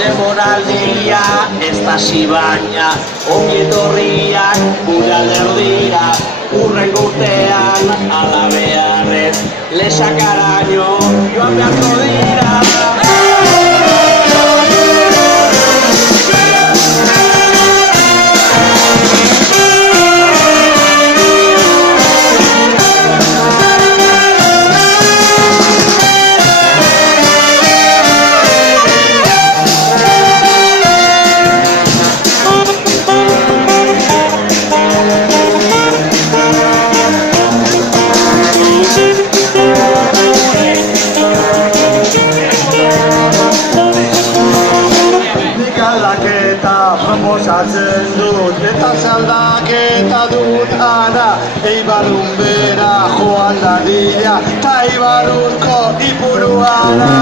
Demoraldia ez da zibaina, ongietorriak gure alderdira, urrengo urtean alabearrez, lesakaraino joan beharko dira. Proposatzen dut eta zaldaketa dut ana, Eibarrun bera joan dadila ta Eibarrunko ipuruana.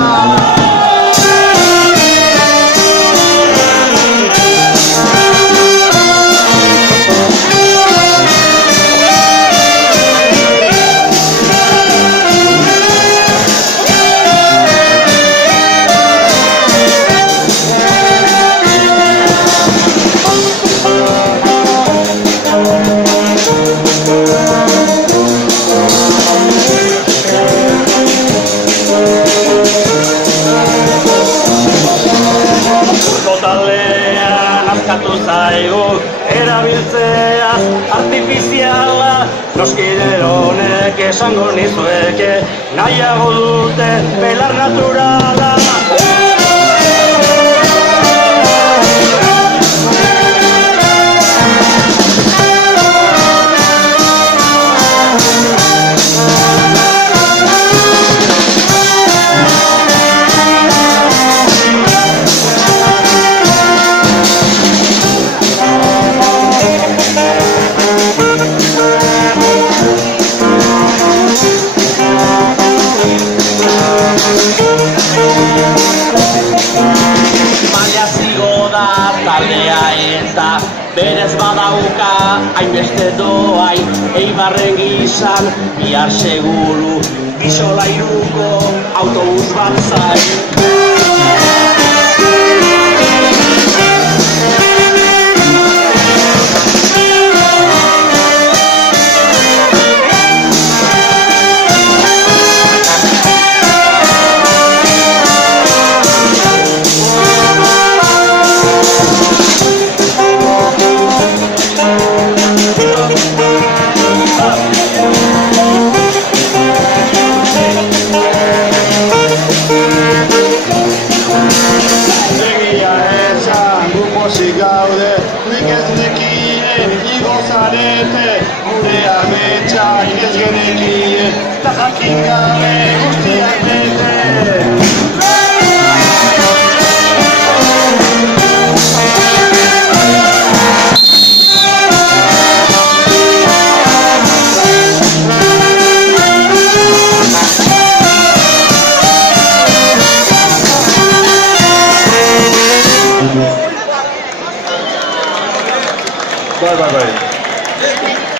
Erabiltzeaz artifiziala, noskide honek esango nizueke, nahiago dute belar naturala. Taldea eta berez badauka hainbeste doai, Eibarren gizan bihar seguru Bisolairuko autobus bat zain. Gaude, nik ez nekien, igo zarete, gure ametsak ez genekien, ta jakin gabe guztiak bete. Bye.